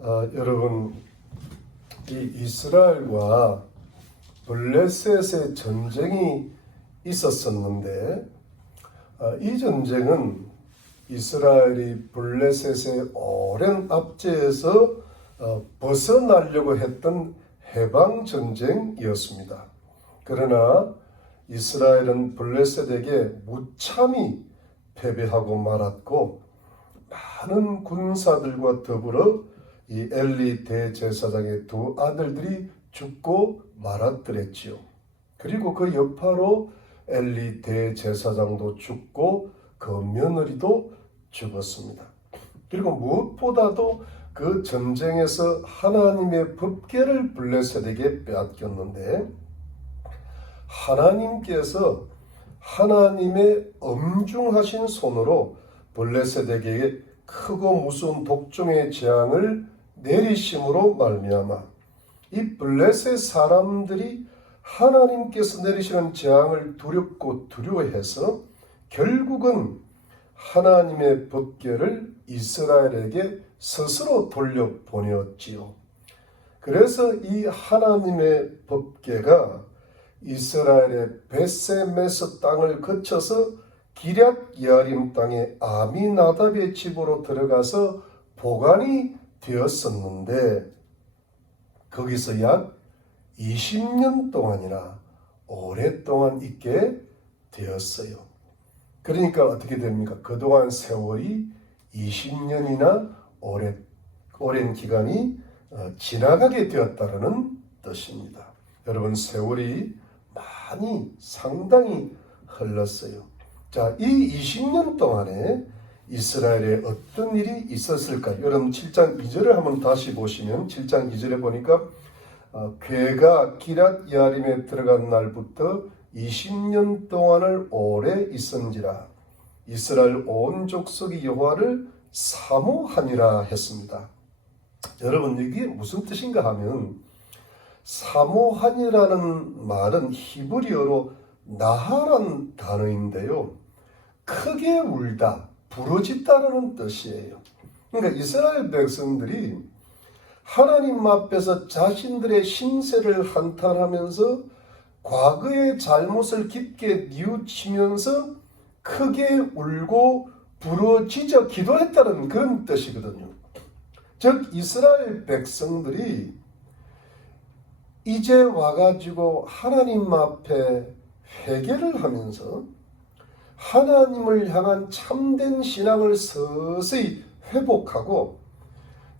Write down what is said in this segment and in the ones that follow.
여러분, 이 이스라엘과 블레셋의 전쟁이 있었었는데, 이 전쟁은 이스라엘이 블레셋의 오랜 압제에서 벗어나려고 했던 해방전쟁이었습니다. 그러나 이스라엘은 블레셋에게 무참히 패배하고 말았고, 많은 군사들과 더불어 이 엘리 대제사장의 두 아들들이 죽고 말았더랬지요. 그리고 그 여파로 엘리 대제사장도 죽고 그 며느리도 죽었습니다. 그리고 무엇보다도 그 전쟁에서 하나님의 법궤를 블레셋에게 빼앗겼는데, 하나님께서 하나님의 엄중하신 손으로 블레셋에게 크고 무서운 독종의 재앙을 내리심으로 말미암아 이 블레셋 사람들이 하나님께서 내리시는 재앙을 두렵고 두려워해서 결국은 하나님의 법궤를 이스라엘에게 스스로 돌려보냈지요. 그래서 이 하나님의 법궤가 이스라엘의 베세메스 땅을 거쳐서 기럇 여아림 땅의 아미나답의 집으로 들어가서 보관이 되었었는데, 거기서 약 20년 동안이나 오랫동안 있게 되었어요. 그러니까 어떻게 됩니까? 그동안 세월이 20년이나 오랜 기간이 지나가게 되었다는 뜻입니다. 여러분, 세월이 상당히 흘렀어요. 자, 이 20년 동안에 이스라엘에 어떤 일이 있었을까요? 여러분, 7장 2절을 한번 다시 보시면 7장 2절에 보니까 괴가 기럇 여아림에 들어간 날부터 20년 동안을 오래 있은지라 이스라엘 온 족속이 여호와를 사모하니라 했습니다. 여러분, 이게 무슨 뜻인가 하면, 사모하니라는 말은 히브리어로 나하란 단어인데요, 크게 울다, 부르짖다라는 뜻이에요. 그러니까 이스라엘 백성들이 하나님 앞에서 자신들의 신세를 한탄하면서 과거의 잘못을 깊게 뉘우치면서 크게 울고 부르짖어 기도했다는 그런 뜻이거든요. 즉, 이스라엘 백성들이 이제 와가지고 하나님 앞에 회개를 하면서 하나님을 향한 참된 신앙을 서서히 회복하고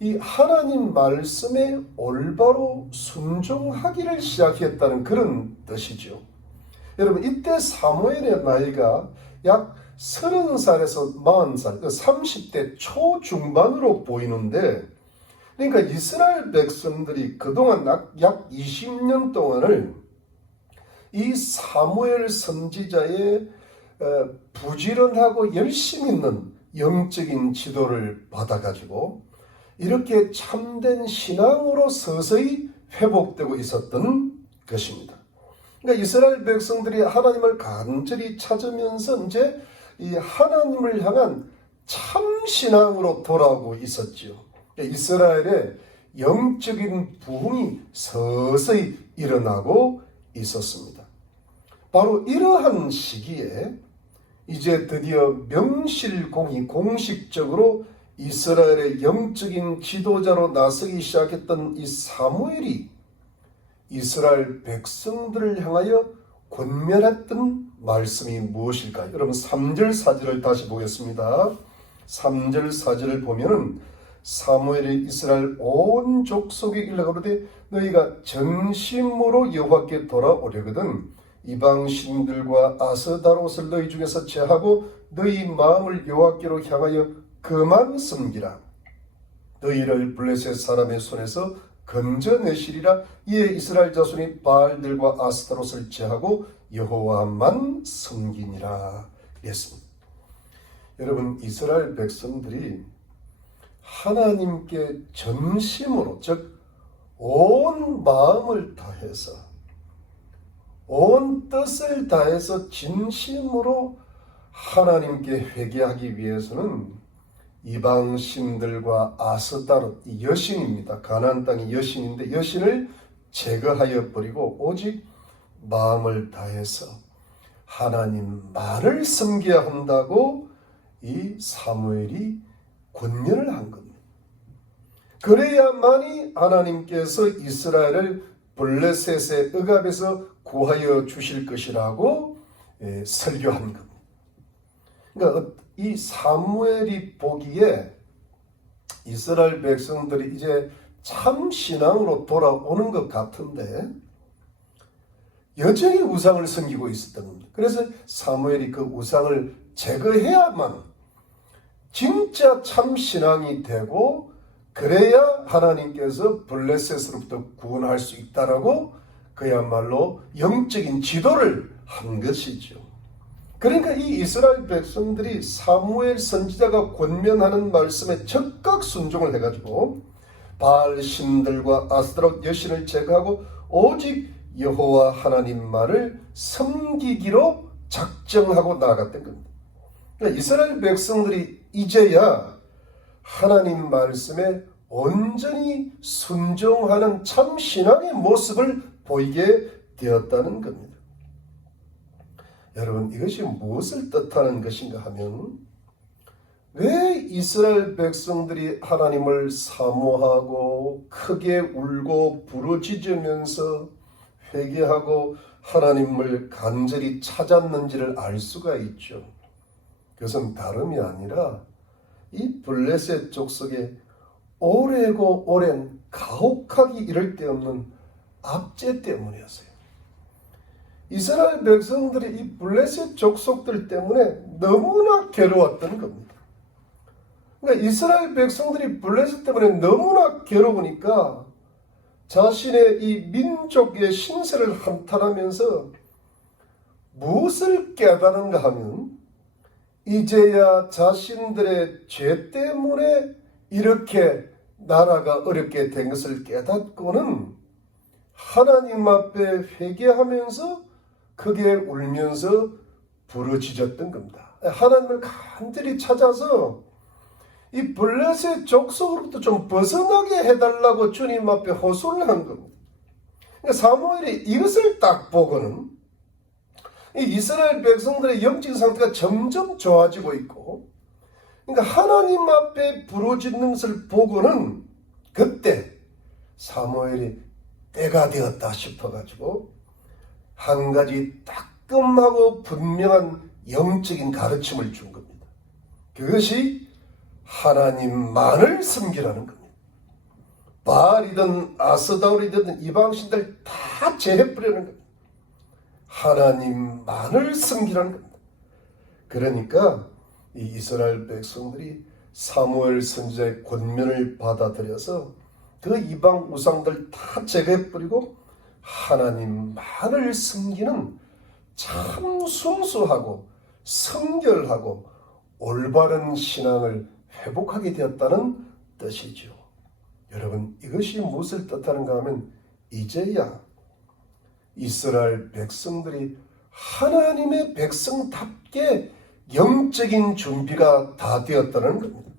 이 하나님 말씀에 올바로 순종하기를 시작했다는 그런 뜻이죠. 여러분, 이때 사무엘의 나이가 약 30살에서 40살, 30대 초중반으로 보이는데, 그러니까 이스라엘 백성들이 그동안 약 20년 동안을 이 사무엘 선지자의 부지런하고 열심 있는 영적인 지도를 받아가지고 이렇게 참된 신앙으로 서서히 회복되고 있었던 것입니다. 그러니까 이스라엘 백성들이 하나님을 간절히 찾으면서 이제 이 하나님을 향한 참 신앙으로 돌아오고 있었지요. 이스라엘의 영적인 부흥이 서서히 일어나고 있었습니다. 바로 이러한 시기에 이제 드디어 명실공히 공식적으로 이스라엘의 영적인 지도자로 나서기 시작했던 이 사무엘이 이스라엘 백성들을 향하여 권면했던 말씀이 무엇일까요? 여러분, 3절 4절을 다시 보겠습니다. 3절 4절을 보면은 사무엘이 이스라엘 온 족속에 일러가로되 너희가 전심으로 여호와께 돌아오려거든 이방 신들과 아스다롯을 너희 중에서 제하고 너희 마음을 여호와께로 향하여 그만 섬기라. 너희를 블레셋 사람의 손에서 건져내시리라. 이에 이스라엘 자손이 바알들과 아스타롯을 제하고 여호와만 섬기니라 했습니다. 여러분, 이스라엘 백성들이 하나님께 전심으로, 즉 온 마음을 다해서, 온 뜻을 다해서 진심으로 하나님께 회개하기 위해서는 이방신들과 아스타롯, 이 여신입니다. 가나안 땅의 여신인데 여신을 제거하여 버리고 오직 마음을 다해서 하나님만을 섬겨야 한다고 이 사무엘이 권면을 한 겁니다. 그래야만이 하나님께서 이스라엘을 블레셋의 억압에서 구하여 주실 것이라고 설교한 겁니다. 그러니까 이 사무엘이 보기에 이스라엘 백성들이 이제 참 신앙으로 돌아오는 것 같은데 여전히 우상을 섬기고 있었던 겁니다. 그래서 사무엘이 그 우상을 제거해야만 진짜 참 신앙이 되고 그래야 하나님께서 블레셋으로부터 구원할 수 있다라고 그야말로 영적인 지도를 한 것이죠. 그러니까 이 이스라엘 백성들이 사무엘 선지자가 권면하는 말씀에 적극 순종을 해가지고 바알 신들과 아스타롯 여신을 제거하고 오직 여호와 하나님만을 섬기기로 작정하고 나아갔던 겁니다. 그러니까 이스라엘 백성들이 이제야 하나님 말씀에 온전히 순종하는 참 신앙의 모습을 보이게 되었다는 겁니다. 여러분, 이것이 무엇을 뜻하는 것인가 하면 왜 이스라엘 백성들이 하나님을 사모하고 크게 울고 부르짖으면서 회개하고 하나님을 간절히 찾았는지를 알 수가 있죠. 그것은 다름이 아니라 이 블레셋 족속의 오래고 오랜 가혹하기 이를 데 없는 압제 때문이었어요. 이스라엘 백성들이 이 블레셋 족속들 때문에 너무나 괴로웠던 겁니다. 그러니까 이스라엘 백성들이 블레셋 때문에 너무나 괴로우니까 자신의 이 민족의 신세를 한탄하면서 무엇을 깨달은가 하면 이제야 자신들의 죄 때문에 이렇게 나라가 어렵게 된 것을 깨닫고는 하나님 앞에 회개하면서 크게 울면서 부르짖었던 겁니다. 하나님을 간절히 찾아서 이 블레셋 족속으로부터 좀 벗어나게 해달라고 주님 앞에 호소를 한 겁니다. 그러니까 사무엘이 이것을 딱 보고는 이 이스라엘 백성들의 영적 상태가 점점 좋아지고 있고, 그러니까 하나님 앞에 부르짖는 것을 보고는 그때 사무엘이 때가 되었다 싶어가지고 한 가지 따끔하고 분명한 영적인 가르침을 준 겁니다. 그것이 하나님만을 섬기라는 겁니다. 바알이든 아스다올이든 이방신들 다 제해버리는 겁니다. 하나님만을 섬기라는 겁니다. 그러니까 이 이스라엘 백성들이 사무엘 선지자의 권면을 받아들여서 그 이방 우상들 다 제거해버리고 하나님만을 섬기는 참 순수하고 성결하고 올바른 신앙을 회복하게 되었다는 뜻이죠. 여러분, 이것이 무엇을 뜻하는가 하면 이제야 이스라엘 백성들이 하나님의 백성답게 영적인 준비가 다 되었다는 겁니다.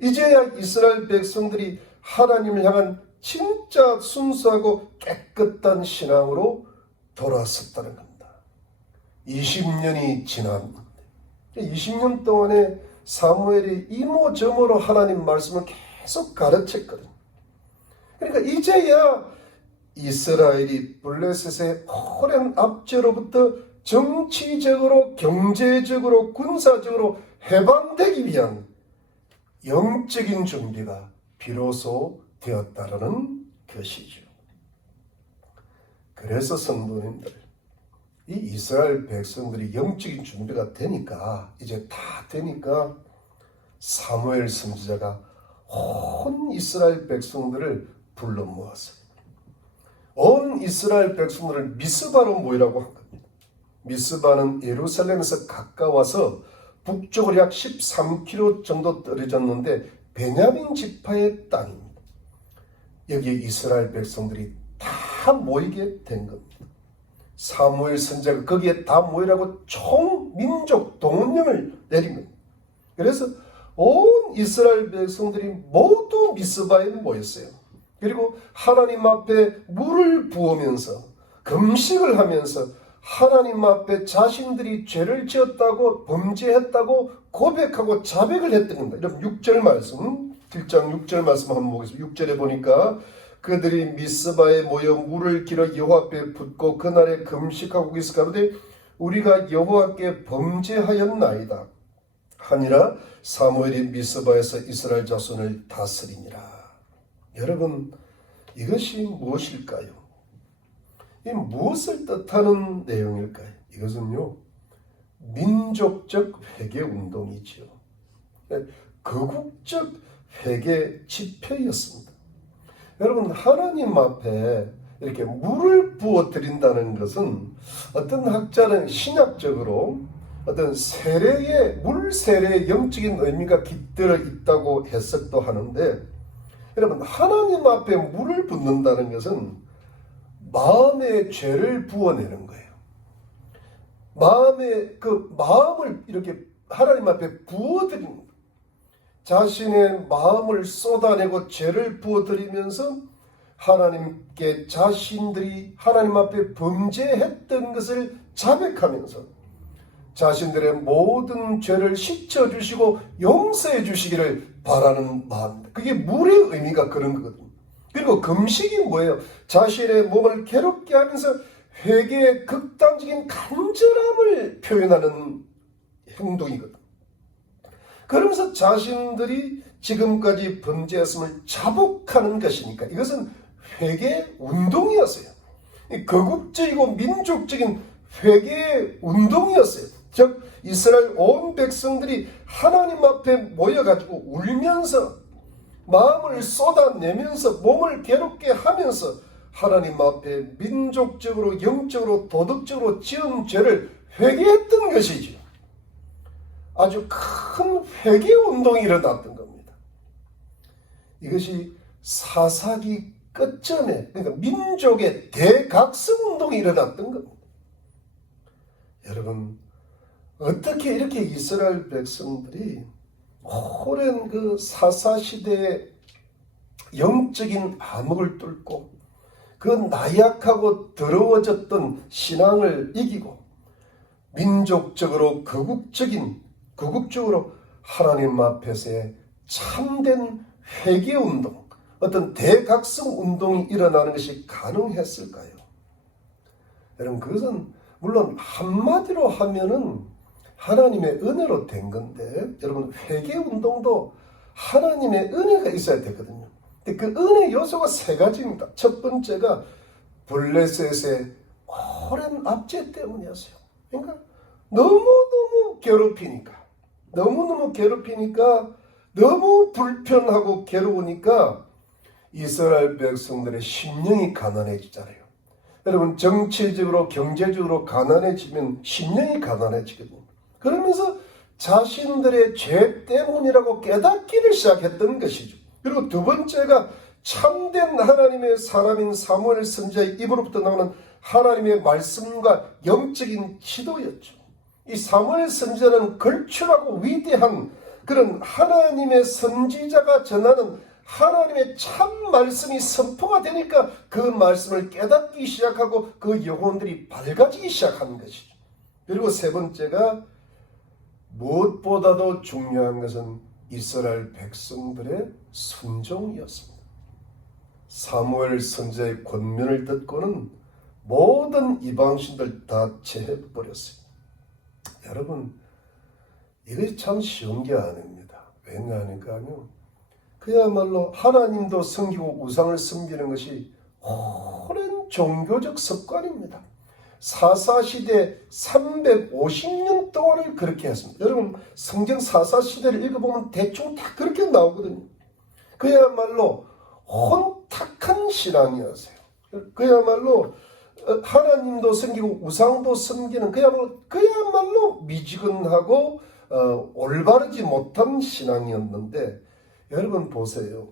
이제야 이스라엘 백성들이 하나님을 향한 진짜 순수하고 깨끗한 신앙으로 돌아섰다는 겁니다. 20년이 지난 20년 동안에 사무엘이 이모저모로 하나님 말씀을 계속 가르쳤거든요. 그러니까 이제야 이스라엘이 블레셋의 오랜 압제로부터 정치적으로, 경제적으로, 군사적으로 해방되기 위한 영적인 준비가 비로소 되었다는 것이죠. 그래서 성도님들, 이 이스라엘 백성들이 영적인 준비가 되니까, 이제 다 되니까 사무엘 선지자가 온 이스라엘 백성들을 불러 모았어요. 온 이스라엘 백성들을 미스바로 모이라고 한 겁니다. 미스바는 예루살렘에서 가까워서 북쪽으로 약 13km 정도 떨어졌는데 베냐민 지파의 땅입니다. 여기에 이스라엘 백성들이 다 모이게 된 겁니다. 사무엘 선지자가 거기에 다 모이라고 총민족 동원령을 내린 겁니다. 그래서 온 이스라엘 백성들이 모두 미스바에 모였어요. 그리고 하나님 앞에 물을 부으면서 금식을 하면서 하나님 앞에 자신들이 죄를 지었다고 범죄했다고 고백하고 자백을 했던 겁니다. 이런 6절 말씀, 7장 6절 말씀 한번 보겠습니다. 6절에 보니까 그들이 미스바에 모여 물을 길어 여호와 앞에 붓고 그날에 금식하고 있을 가로되 우리가 여호와께 범죄하였나이다 하니라. 사무엘이 미스바에서 이스라엘 자손을 다스리니라. 여러분, 이것이 무엇일까요? 이 무엇을 뜻하는 내용일까요? 이것은요, 민족적 회개 운동이지요. 거국적 회개 집회였습니다. 여러분, 하나님 앞에 이렇게 물을 부어 드린다는 것은 어떤 학자는 신학적으로 어떤 세례의 물 세례의 영적인 의미가 깃들어 있다고 해석도 하는데, 여러분, 하나님 앞에 물을 붓는다는 것은 마음의 죄를 부어내는 거예요. 마음을 이렇게 하나님 앞에 부어드리는 거예요. 자신의 마음을 쏟아내고 죄를 부어드리면서 하나님께 자신들이 하나님 앞에 범죄했던 것을 자백하면서 자신들의 모든 죄를 씻어주시고 용서해 주시기를 바라는 마음입니다. 그게 물의 의미가 그런 거거든요. 그리고 금식이 뭐예요? 자신의 몸을 괴롭게 하면서 회개의 극단적인 간절함을 표현하는 행동이거든요. 그러면서 자신들이 지금까지 범죄했음을 자복하는 것이니까 이것은 회개 운동이었어요. 거국적이고 민족적인 회개 운동이었어요. 즉 이스라엘 온 백성들이 하나님 앞에 모여가지고 울면서 마음을 쏟아내면서 몸을 괴롭게 하면서 하나님 앞에 민족적으로 영적으로 도덕적으로 지은 죄를 회개했던 것이지요. 아주 큰 회개 운동이 일어났던 겁니다. 이것이 사사기 끝점에, 그러니까 민족의 대각성 운동이 일어났던 겁니다. 여러분, 어떻게 이렇게 이스라엘 백성들이 오랜 그 사사시대의 영적인 암흑을 뚫고 그 나약하고 더러워졌던 신앙을 이기고 민족적으로 거국적으로 하나님 앞에서의 참된 회개운동, 어떤 대각성 운동이 일어나는 것이 가능했을까요? 여러분, 그것은 물론 한마디로 하면은 하나님의 은혜로 된 건데, 여러분, 회개운동도 하나님의 은혜가 있어야 되거든요. 근데 그 은혜 요소가 세 가지입니다. 첫 번째가 블레셋의 오랜 압제 때문이었어요. 그러니까 너무너무 괴롭히니까, 너무 불편하고 괴로우니까 이스라엘 백성들의 심령이 가난해지잖아요. 여러분, 정치적으로 경제적으로 가난해지면 심령이 가난해지거든요. 그러면서 자신들의 죄 때문이라고 깨닫기를 시작했던 것이죠. 그리고 두 번째가 참된 하나님의 사람인 사무엘 선지자의 입으로부터 나오는 하나님의 말씀과 영적인 지도였죠. 이 사무엘 선지자는 걸출하고 위대한 그런 하나님의 선지자가 전하는 하나님의 참 말씀이 선포가 되니까 그 말씀을 깨닫기 시작하고 그 영혼들이 밝아지기 시작하는 것이죠. 그리고 세 번째가 무엇보다도 중요한 것은 이스라엘 백성들의 순종이었습니다. 사무엘 선지자의 권면을 듣고는 모든 이방신들 다 제해버렸어요. 여러분, 이것이 참 쉬운 게 아닙니다. 왜냐하니까요, 그야말로 하나님도 섬기고 우상을 섬기는 것이 오랜 종교적 습관입니다. 사사시대 350년 동안을 그렇게 했습니다. 여러분, 성경 사사시대를 읽어보면 대충 다 그렇게 나오거든요. 그야말로 혼탁한 신앙이었어요. 그야말로 하나님도 섬기고 우상도 섬기는 그야말로 미지근하고 올바르지 못한 신앙이었는데, 여러분 보세요.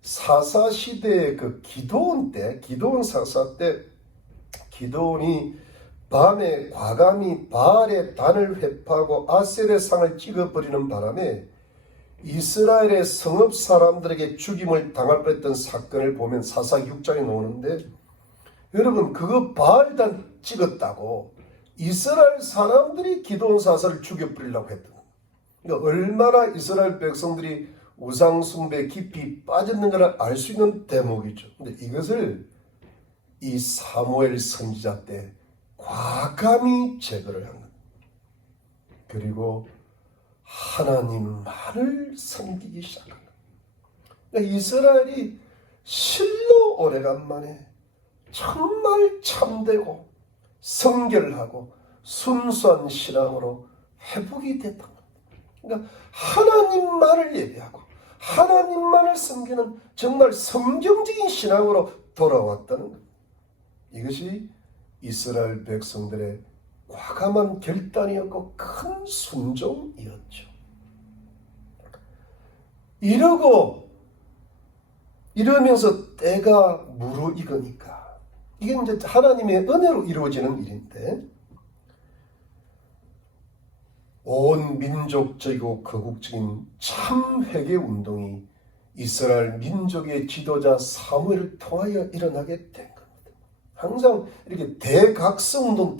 사사시대의 그 기드온 사사 때 기드온이 밤에 과감히 바알의 단을 회파하고 아셀의 상을 찍어버리는 바람에 이스라엘의 성읍 사람들에게 죽임을 당할 뻔했던 사건을 보면 사사기 6장에 나오는데, 여러분 그거 바알단 찍었다고 이스라엘 사람들이 기드온 사사를 죽여버리려고 했던 거예요. 그러니까 얼마나 이스라엘 백성들이 우상숭배에 깊이 빠졌는가를 알 수 있는 대목이죠. 근데 이것을 이 사무엘 선지자 때 과감히 제거를 한 겁니다. 그리고 하나님만을 섬기기 시작한 겁니다. 그러니까 이스라엘이 실로 오래간만에 정말 참되고 성결하고 순수한 신앙으로 회복이 됐던 겁니다. 그러니까 하나님만을 예배하고 하나님만을 섬기는 정말 성경적인 신앙으로 돌아왔다는 겁니다. 이것이 이스라엘 백성들의 과감한 결단이었고 큰 순종이었죠. 이러면서 때가 무르익으니까 이게 이제 하나님의 은혜로 이루어지는 일인데, 온 민족적이고 거국적인 참 회개 운동이 이스라엘 민족의 지도자 사무엘을 통하여 일어나게 된 겁니다. 항상 이렇게 대각성 운동,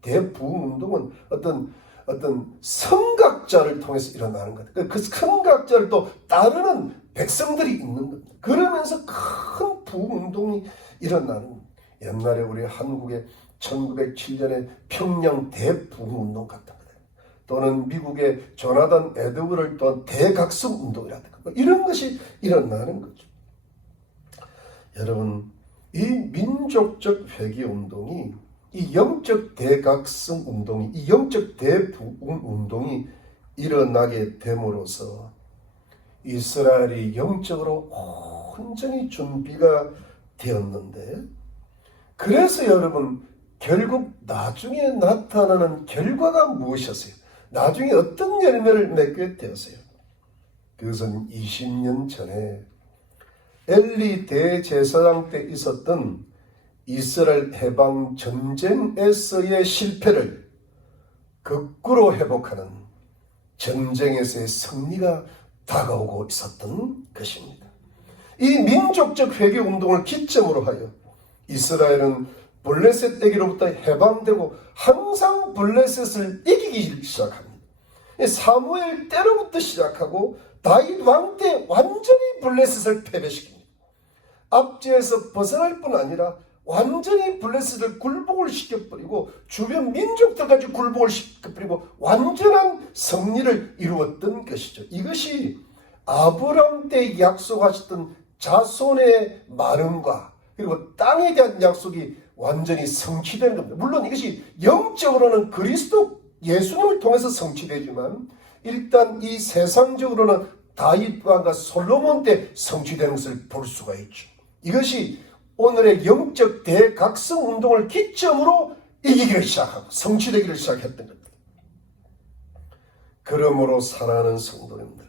대부흥 운동은 어떤 선각자를 통해서 일어나는 것. 그 선각자를 또 따르는 백성들이 있는 겁니다. 그러면서 큰 부흥 운동이 일어나는 겁니다. 옛날에 우리 한국의 1907년에 평양 대부흥 운동 같은 거, 또는 미국의 조나단 에드워를 또한 대각성 운동이라든가 이런 것이 일어나는 거죠. 여러분, 이 민족적 회개 운동이, 이 영적 대각성 운동이, 이 영적 대부흥 운동이 일어나게 됨으로써 이스라엘이 영적으로 온전히 준비가 되었는데, 그래서 여러분 결국 나중에 나타나는 결과가 무엇이었어요? 나중에 어떤 열매를 맺게 되었어요? 그것은 20년 전에 엘리 대제사장 때 있었던 이스라엘 해방 전쟁에서의 실패를 거꾸로 회복하는 전쟁에서의 승리가 다가오고 있었던 것입니다. 이 민족적 회개 운동을 기점으로 하여 이스라엘은 블레셋에게로부터 해방되고 항상 블레셋을 이기기 시작합니다. 사무엘 때로부터 시작하고 다윗 왕 때 완전히 블레셋을 패배시킵니다. 압제에서 벗어날 뿐 아니라 완전히 블레셋을 굴복을 시켜버리고 주변 민족들까지 굴복을 시켜버리고 완전한 승리를 이루었던 것이죠. 이것이 아브라함 때 약속하셨던 자손의 많음과 그리고 땅에 대한 약속이 완전히 성취되는 겁니다. 물론 이것이 영적으로는 그리스도 예수님을 통해서 성취되지만 일단 이 세상적으로는 다윗 왕과 솔로몬 때 성취되는 것을 볼 수가 있죠. 이것이 오늘의 영적 대각성 운동을 기점으로 이기기를 시작하고 성취되기를 시작했던 겁니다. 그러므로 사랑하는 성도님들,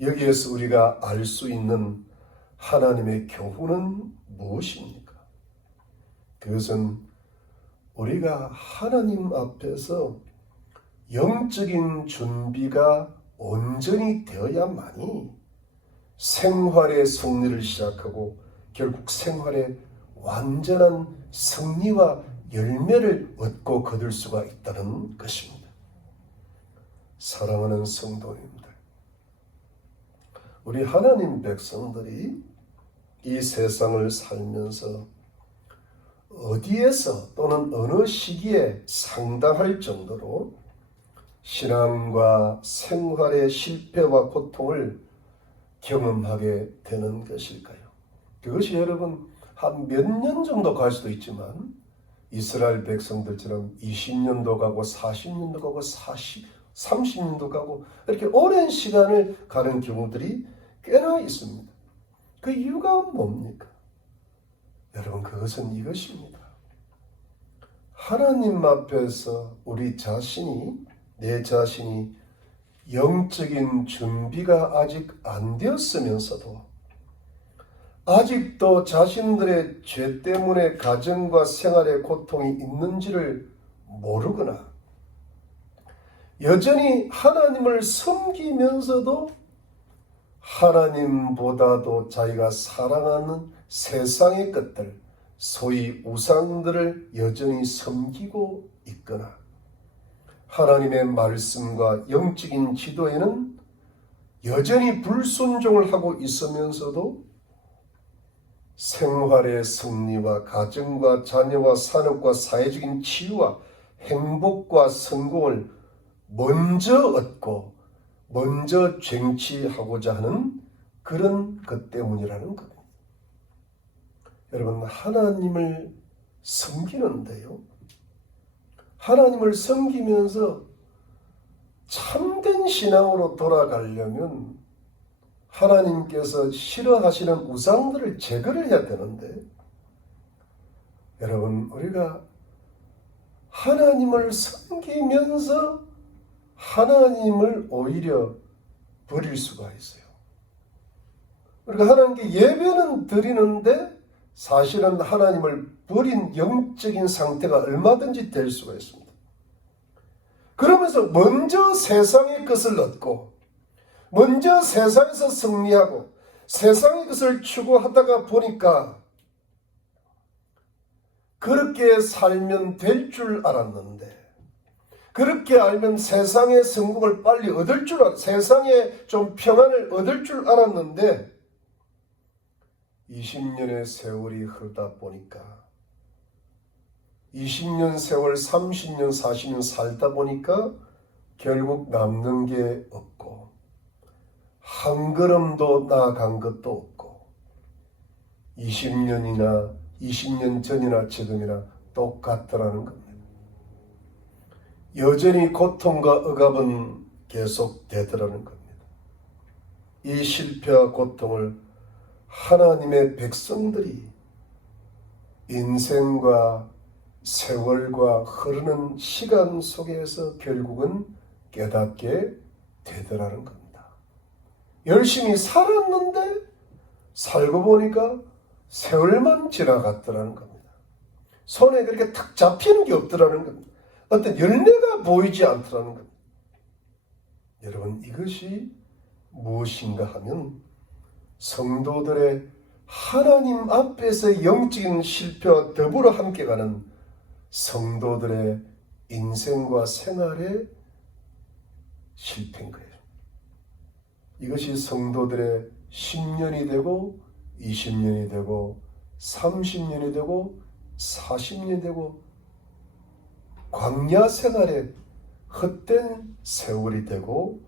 여기에서 우리가 알 수 있는 하나님의 교훈은 무엇입니까? 그것은 우리가 하나님 앞에서 영적인 준비가 온전히 되어야만이 생활의 승리를 시작하고 결국 생활의 완전한 승리와 열매를 얻고 거둘 수가 있다는 것입니다. 사랑하는 성도님들, 우리 하나님 백성들이 이 세상을 살면서 어디에서 또는 어느 시기에 상당할 정도로 신앙과 생활의 실패와 고통을 경험하게 되는 것일까요? 그것이 여러분 한 몇 년 정도 갈 수도 있지만 이스라엘 백성들처럼 20년도 가고 40년도 가고 30년도 가고 이렇게 오랜 시간을 가는 경우들이 꽤나 있습니다. 그 이유가 뭡니까? 여러분, 그것은 이것입니다. 하나님 앞에서 내 자신이 영적인 준비가 아직 안 되었으면서도 아직도 자신들의 죄 때문에 가정과 생활의 고통이 있는지를 모르거나 여전히 하나님을 섬기면서도 하나님보다도 자기가 사랑하는 세상의 것들, 소위 우상들을 여전히 섬기고 있거나 하나님의 말씀과 영적인 지도에는 여전히 불순종을 하고 있으면서도 생활의 승리와 가정과 자녀와 산업과 사회적인 치유와 행복과 성공을 먼저 얻고 먼저 쟁취하고자 하는 그런 것 때문이라는 겁니다. 여러분, 하나님을 섬기는데요, 하나님을 섬기면서 참된 신앙으로 돌아가려면 하나님께서 싫어하시는 우상들을 제거를 해야 되는데, 여러분, 우리가 하나님을 섬기면서 하나님을 오히려 버릴 수가 있어요. 우리가 하나님께 예배는 드리는데 사실은 하나님을 버린 영적인 상태가 얼마든지 될 수가 있습니다. 그러면서 먼저 세상의 것을 얻고 먼저 세상에서 승리하고 세상의 것을 추구하다가 보니까 그렇게 살면 될 줄 알았는데, 그렇게 알면 세상의 성공을 빨리 얻을 줄 세상에 좀 평안을 얻을 줄 알았는데 20년의 세월이 흐르다 보니까 20년 세월, 30년, 40년 살다 보니까 결국 남는 게 없고 한 걸음도 나아간 것도 없고 20년이나 20년 전이나 지금이나 똑같더라는 겁니다. 여전히 고통과 억압은 계속되더라는 겁니다. 이 실패와 고통을 하나님의 백성들이 인생과 세월과 흐르는 시간 속에서 결국은 깨닫게 되더라는 겁니다. 열심히 살았는데 살고 보니까 세월만 지나갔더라는 겁니다. 손에 그렇게 탁 잡히는 게 없더라는 겁니다. 어떤 열매가 보이지 않더라는 겁니다. 여러분, 이것이 무엇인가 하면 성도들의 하나님 앞에서 영적인 실패와 더불어 함께 가는 성도들의 인생과 생활의 실패인 거예요. 이것이 성도들의 10년이 되고 20년이 되고 30년이 되고 40년이 되고 광야 생활의 헛된 세월이 되고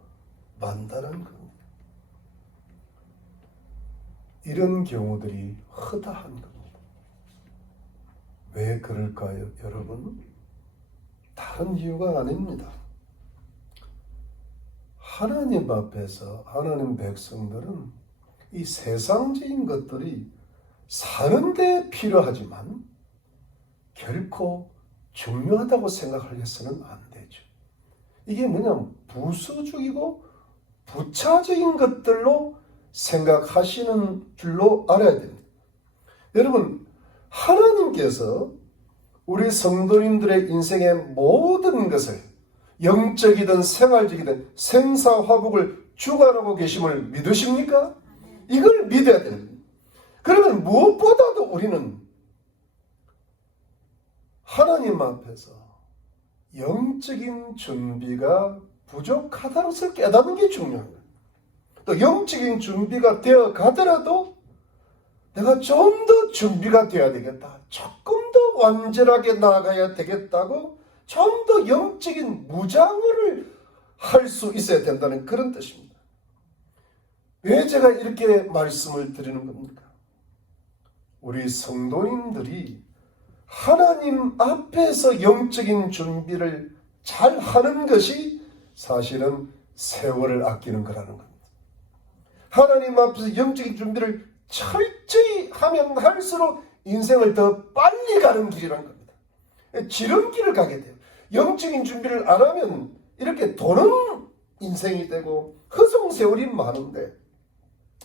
만다는 겁니다. 이런 경우들이 허다한 겁니다. 왜 그럴까요, 여러분? 다른 이유가 아닙니다. 하나님 앞에서 하나님 백성들은 이 세상적인 것들이 사는데 필요하지만 결코 중요하다고 생각해서는 안 되죠. 이게 뭐냐면 부수적이고 부차적인 것들로 생각하시는 줄로 알아야 됩니다. 여러분, 하나님께서 우리 성도님들의 인생의 모든 것을 영적이든 생활적이든 생사화복을 주관하고 계심을 믿으십니까? 이걸 믿어야 됩니다. 그러면 무엇보다도 우리는 하나님 앞에서 영적인 준비가 부족하다는 것을 깨닫는 게 중요합니다. 또 영적인 준비가 되어 가더라도 내가 좀 더 준비가 되어야 되겠다, 조금 더 완전하게 나아가야 되겠다고 좀 더 영적인 무장을 할 수 있어야 된다는 그런 뜻입니다. 왜 제가 이렇게 말씀을 드리는 겁니까? 우리 성도님들이 하나님 앞에서 영적인 준비를 잘 하는 것이 사실은 세월을 아끼는 거라는 겁니다. 하나님 앞에서 영적인 준비를 철저히 하면 할수록 인생을 더 빨리 가는 길이라는 겁니다. 지름길을 가게 돼요. 영적인 준비를 안 하면 이렇게 도는 인생이 되고 허송세월이 많은데,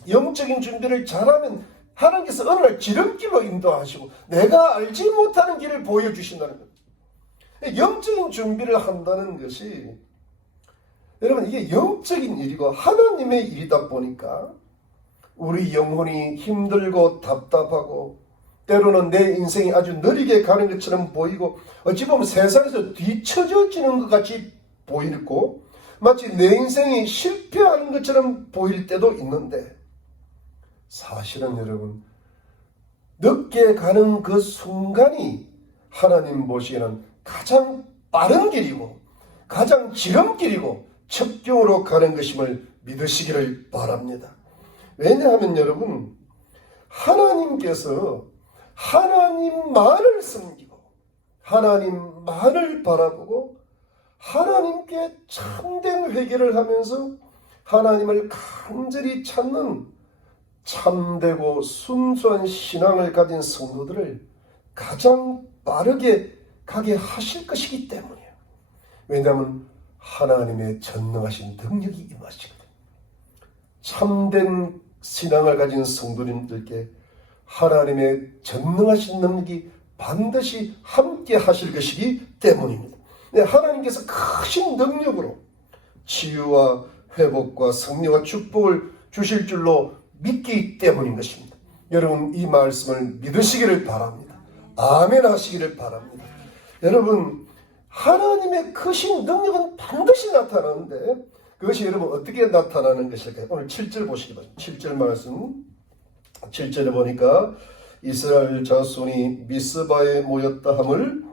영적인 준비를 잘하면 하나님께서 어느 날 지름길로 인도하시고 내가 알지 못하는 길을 보여주신다는 겁니다. 영적인 준비를 한다는 것이 여러분 이게 영적인 일이고 하나님의 일이다 보니까 우리 영혼이 힘들고 답답하고 때로는 내 인생이 아주 느리게 가는 것처럼 보이고 어찌 보면 세상에서 뒤처져지는 것 같이 보이고 마치 내 인생이 실패하는 것처럼 보일 때도 있는데 사실은 여러분 늦게 가는 그 순간이 하나님 보시기에는 가장 빠른 길이고 가장 지름길이고 첩경으로 가는 것임을 믿으시기를 바랍니다. 왜냐하면 여러분 하나님께서 하나님만을 섬기고 하나님만을 바라보고 하나님께 참된 회개를 하면서 하나님을 간절히 찾는 참되고 순수한 신앙을 가진 성도들을 가장 빠르게 가게 하실 것이기 때문이에요. 왜냐하면 하나님의 전능하신 능력이 임하시거든요. 참된 신앙을 가진 성도님들께 하나님의 전능하신 능력이 반드시 함께 하실 것이기 때문입니다. 하나님께서 크신 능력으로 치유와 회복과 승리와 축복을 주실 줄로 믿기 때문인 것입니다. 여러분 이 말씀을 믿으시기를 바랍니다. 아멘 하시기를 바랍니다. 여러분 하나님의 크신 능력은 반드시 나타나는데 그것이 여러분 어떻게 나타나는 것일까요? 오늘 7절 보시기 바랍니다. 7절 말씀 7절에 보니까 이스라엘 자손이 미스바에 모였다 함을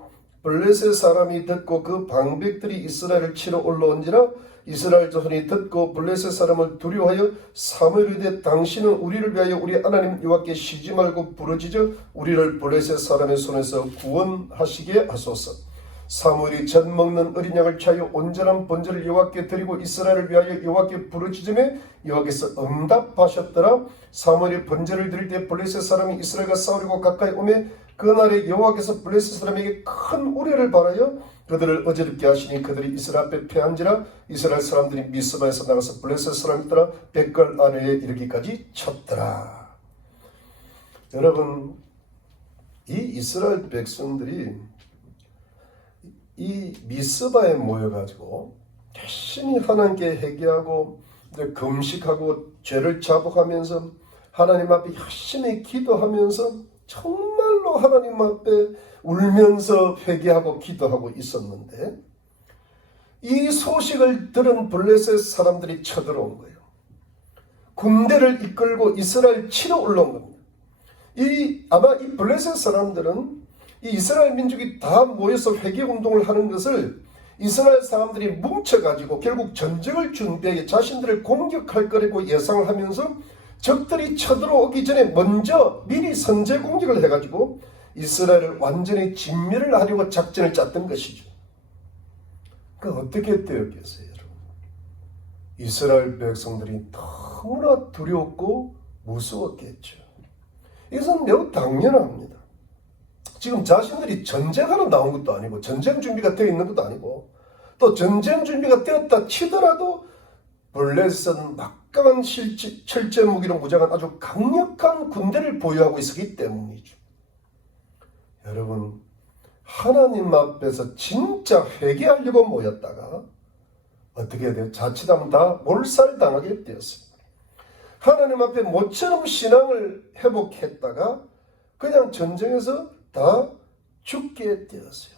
블레셋 사람이 듣고 그 방백들이 이스라엘을 치러 올라온지라 이스라엘 자손이 듣고 블레셋 사람을 두려워하여 사무엘이 이르되 당신은 우리를 위하여 우리 하나님 여호와께 쉬지 말고 부르짖어 우리를 블레셋 사람의 손에서 구원하시게 하소서. 사무엘이 젖 먹는 어린 양을 취하여 온전한 번제를 여호와께 드리고 이스라엘을 위하여 여호와께 부르짖음에 여호와께서 응답하셨더라. 사무엘이 번제를 드릴 때 블레셋 사람이 이스라엘과 싸우려고 가까이 오매 그날에 여호와께서 블레셋 사람에게 큰 우려를 바라여 그들을 어지럽게 하시니 그들이 이스라엘 앞에 패한지라. 이스라엘 사람들이 미스바에서 나가서 블레셋 사람이 따라 벳갈 아래에 이르기까지 쳤더라. 여러분 이 이스라엘 백성들이 이 미스바에 모여가지고 열심히 하나님께 회개하고 금식하고 죄를 자복하면서 하나님 앞에 열심히 기도하면서 정말로 하나님 앞에 울면서 회개하고 기도하고 있었는데 이 소식을 들은 블레셋 사람들이 쳐들어온 거예요. 군대를 이끌고 이스라엘 치러 올라온 겁니다. 아마 이 블레셋 사람들은 이 이스라엘 민족이 다 모여서 회개운동을 하는 것을 이스라엘 사람들이 뭉쳐가지고 결국 전쟁을 준비해 자신들을 공격할 거라고 예상을 하면서 적들이 쳐들어오기 전에 먼저 미리 선제 공격을 해가지고 이스라엘을 완전히 진멸을 하려고 작전을 짰던 것이죠. 그 어떻게 되었겠어요, 여러분? 이스라엘 백성들이 너무나 두렵고 무서웠겠죠. 이것은 매우 당연합니다. 지금 자신들이 전쟁하러 나온 것도 아니고 전쟁 준비가 되어 있는 것도 아니고 또 전쟁 준비가 되었다 치더라도 블레셋은 막강한 철제 무기로 무장한 아주 강력한 군대를 보유하고 있었기 때문이죠. 여러분 하나님 앞에서 진짜 회개하려고 모였다가 어떻게 돼요? 자칫하면 다 몰살당하게 되었습니다. 하나님 앞에 모처럼 신앙을 회복했다가 그냥 전쟁에서 다 죽게 되었어요.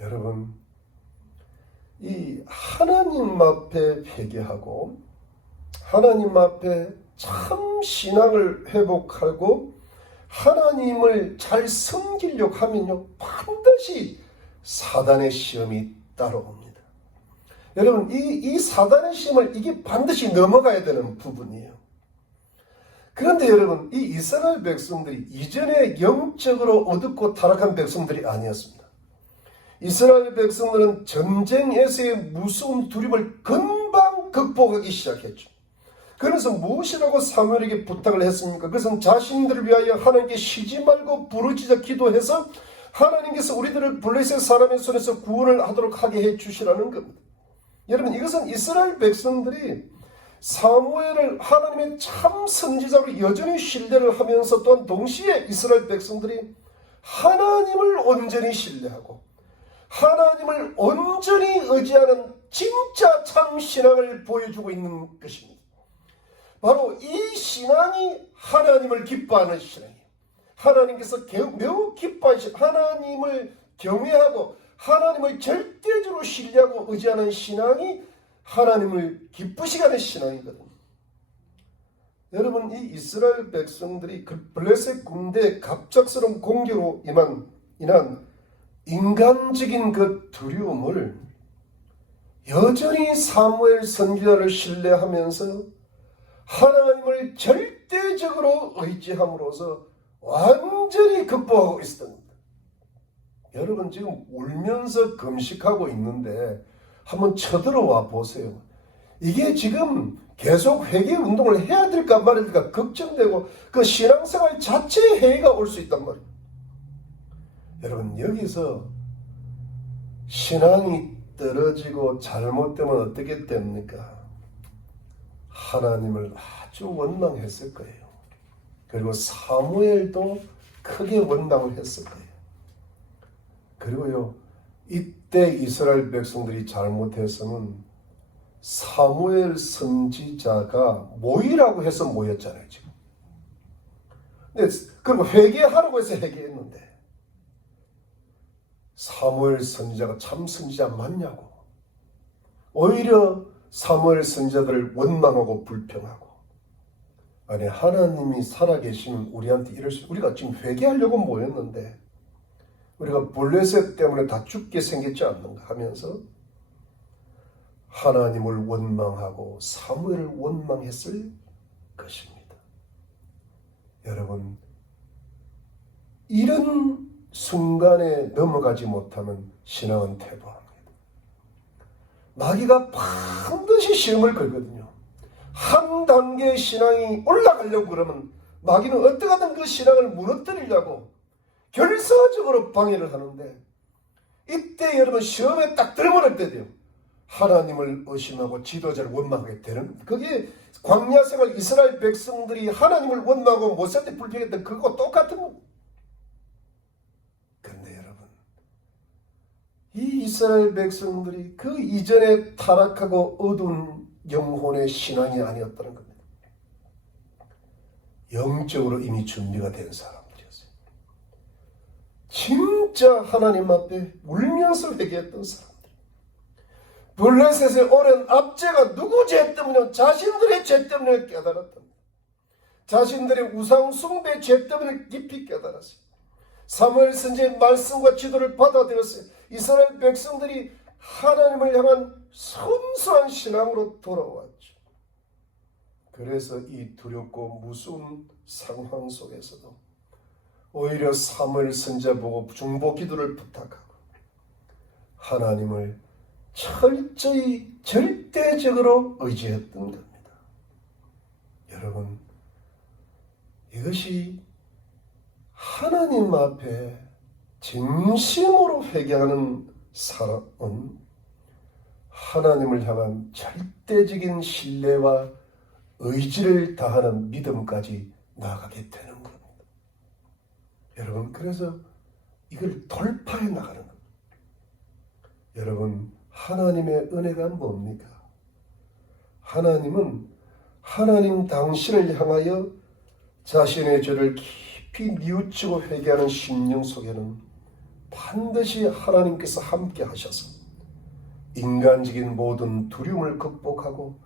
여러분 이 하나님 앞에 회개하고 하나님 앞에 참 신앙을 회복하고 하나님을 잘 섬기려고 하면요 반드시 사단의 시험이 따라옵니다. 여러분 이 사단의 시험을 이게 반드시 넘어가야 되는 부분이에요. 그런데 여러분 이 이스라엘 백성들이 이전에 영적으로 어둡고 타락한 백성들이 아니었습니다. 이스라엘 백성들은 전쟁에서의 무서운 두려움을 금방 극복하기 시작했죠. 그래서 무엇이라고 사무엘에게 부탁을 했습니까? 그것은 자신들을 위하여 하나님께 쉬지 말고 부르짖어 기도해서 하나님께서 우리들을 블레셋 사람의 손에서 구원을 하도록 하게 해주시라는 겁니다. 여러분 이것은 이스라엘 백성들이 사무엘을 하나님의 참 선지자로 여전히 신뢰를 하면서 또한 동시에 이스라엘 백성들이 하나님을 온전히 신뢰하고 하나님을 온전히 의지하는 진짜 참 신앙을 보여주고 있는 것입니다. 바로 이 신앙이 하나님을 기뻐하는 신앙이에요. 하나님께서 매우 기뻐하시는, 하나님을 경외하고 하나님을 절대적으로 신뢰하고 의지하는 신앙이 하나님을 기쁘시게 하는 신앙이거든요. 여러분, 이 이스라엘 백성들이 그 블레셋 군대의 갑작스러운 공격으로 인한 인간적인 그 두려움을 여전히 사무엘 선지자를 신뢰하면서 하나님을 절대적으로 의지함으로써 완전히 극복하고 있었던 겁니다. 여러분, 지금 울면서 금식하고 있는데 한번 쳐들어와 보세요. 이게 지금 계속 회개 운동을 해야 될까 말아야 될까 걱정되고 그 신앙생활 자체에 해이가 올 수 있단 말이에요. 여러분, 여기서 신앙이 떨어지고 잘못되면 어떻게 됩니까? 하나님을 아주 원망했을 거예요. 그리고 사무엘도 크게 원망을 했을 거예요. 그리고요, 이때 이스라엘 백성들이 잘못해서는 사무엘 선지자가 모이라고 해서 모였잖아요, 지금. 근데 그리고 회개하라고 해서 회개했는데 사무엘 선지자가 참 선지자 맞냐고. 오히려 사무엘 선지자들을 원망하고 불평하고. 아니, 하나님이 살아계시면 우리한테 이럴 수, 우리가 지금 회개하려고 모였는데 우리가 블레셋 때문에 다 죽게 생겼지 않는가 하면서 하나님을 원망하고 사무엘을 원망했을 것입니다. 여러분, 이런 순간에 넘어가지 못하면 신앙은 퇴보합니다. 마귀가 반드시 시험을 걸거든요. 한 단계 신앙이 올라가려고 그러면 마귀는 어떻게든 그 신앙을 무너뜨리려고 결사적으로 방해를 하는데, 이때 여러분 시험에 딱 들어버릴 때 돼요. 하나님을 의심하고 지도자를 원망하게 되는, 그게 광야 생활 이스라엘 백성들이 하나님을 원망하고 모세 때 불평했던 그거 똑같은 겁니다. 그런데 여러분, 이 이스라엘 백성들이 그 이전에 타락하고 어두운 영혼의 신앙이 아니었다는 겁니다. 영적으로 이미 준비가 된 사람들이었어요. 진짜 하나님 앞에 울면서 회개했던 사람들. 블레셋의 오랜 압제가 누구 죄 때문에, 자신들의 죄 때문에 깨달았답니다. 자신들의 우상 숭배 죄 때문에 깊이 깨달았어요. 사무엘 선지자의 말씀과 지도를 받아들였어요. 이스라엘 백성들이 하나님을 향한 순수한 신앙으로 돌아왔죠. 그래서 이 두렵고 무서운 상황 속에서도 오히려 사무엘 선지자 보고 중보 기도를 부탁하고 하나님을 철저히 절대적으로 의지했던 겁니다. 여러분, 이것이 하나님 앞에 진심으로 회개하는 사람은 하나님을 향한 절대적인 신뢰와 의지를 다하는 믿음까지 나아가게 되는 겁니다. 여러분, 그래서 이걸 돌파해 나가는 겁니다. 여러분, 하나님의 은혜가 뭡니까? 하나님은 하나님 당신을 향하여 자신의 죄를 깊이 뉘우치고 회개하는 심령 속에는 반드시 하나님께서 함께 하셔서 인간적인 모든 두려움을 극복하고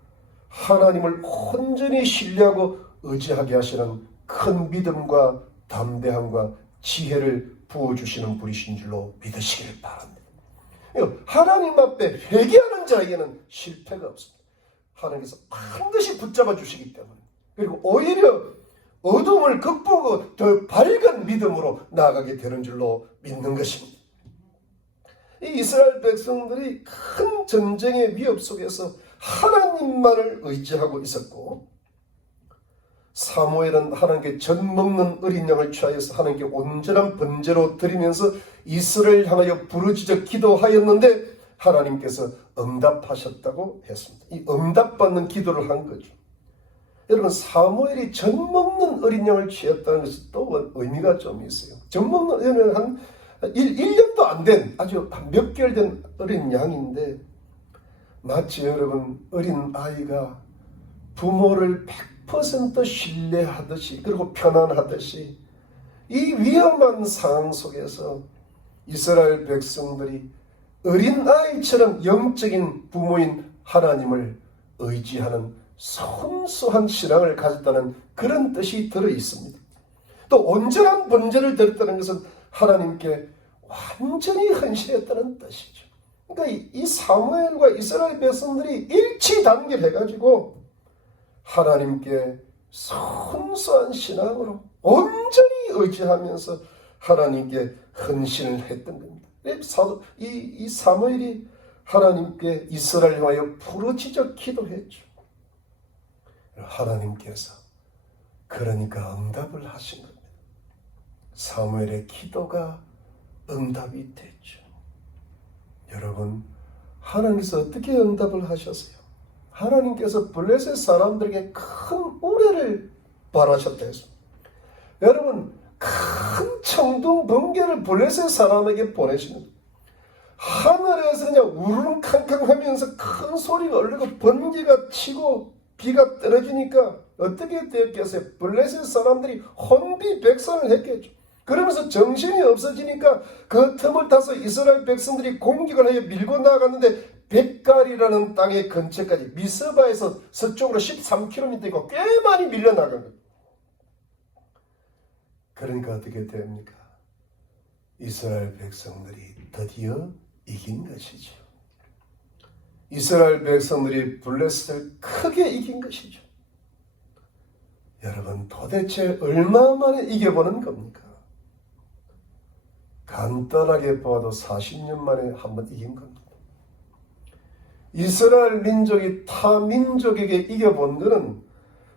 하나님을 온전히 신뢰하고 의지하게 하시는 큰 믿음과 담대함과 지혜를 부어주시는 분이신 줄로 믿으시길 바랍니다. 하나님 앞에 회개하는 자에게는 실패가 없습니다. 하나님께서 반드시 붙잡아 주시기 때문에, 그리고 오히려 어둠을 극복하고 더 밝은 믿음으로 나아가게 되는 줄로 믿는 것입니다. 이 이스라엘 백성들이 큰 전쟁의 위협 속에서 하나님만을 의지하고 있었고, 사무엘은 하나님께 젖 먹는 어린 양을 취하여서 하나님께 온전한 번제로 드리면서 이스라엘을 향하여 부르짖어 기도하였는데 하나님께서 응답하셨다고 했습니다. 이 응답받는 기도를 한 거죠. 여러분, 사무엘이 젖 먹는 어린 양을 취했다는 것이 또 의미가 좀 있어요. 젖 먹는 양은 한 1년도 안 된, 아주 몇 개월 된 어린 양인데 마치 여러분 어린 아이가 부모를 100% 신뢰하듯이 그리고 편안하듯이 이 위험한 상황 속에서 이스라엘 백성들이 어린 아이처럼 영적인 부모인 하나님을 의지하는 순수한 신앙을 가졌다는 그런 뜻이 들어 있습니다. 또 온전한 번제를 드렸다는 것은 하나님께 완전히 헌신했다는 뜻이죠. 그러니까 이 사무엘과 이스라엘 백성들이 일치단결해가지고 하나님께 순수한 신앙으로 온전히 의지하면서 하나님께 헌신을 했던 겁니다. 이 사무엘이 하나님께 이스라엘을 위하여 부르짖어 기도했죠. 하나님께서 그러니까 응답을 하신 겁니다. 사무엘의 기도가 응답이 됐죠. 여러분, 하나님께서 어떻게 응답을 하셨어요? 하나님께서 블레셋 사람들에게 큰 우레를 바라셨다 했습니다. 여러분, 큰 청둥 번개를 블레셋 사람에게 보내시는 하늘에서 그냥 우르릉캉캉 하면서 큰 소리가 울리고 번개가 치고 비가 떨어지니까 어떻게 되었겠어요? 블레셋 사람들이 혼비백산을 했겠죠. 그러면서 정신이 없어지니까 그 틈을 타서 이스라엘 백성들이 공격을 하여 밀고 나갔는데 벳갈이라는 땅의 근처까지 미스바에서 서쪽으로 13km이고 꽤 많이 밀려나간 거예요. 그러니까 어떻게 됩니까? 이스라엘 백성들이 드디어 이긴 것이죠. 이스라엘 백성들이 블레셋을 크게 이긴 것이죠. 여러분, 도대체 얼마 만에 이겨보는 겁니까? 간단하게 봐도 40년 만에 한번 이긴 겁니다. 이스라엘 민족이 타 민족에게 이겨본 것은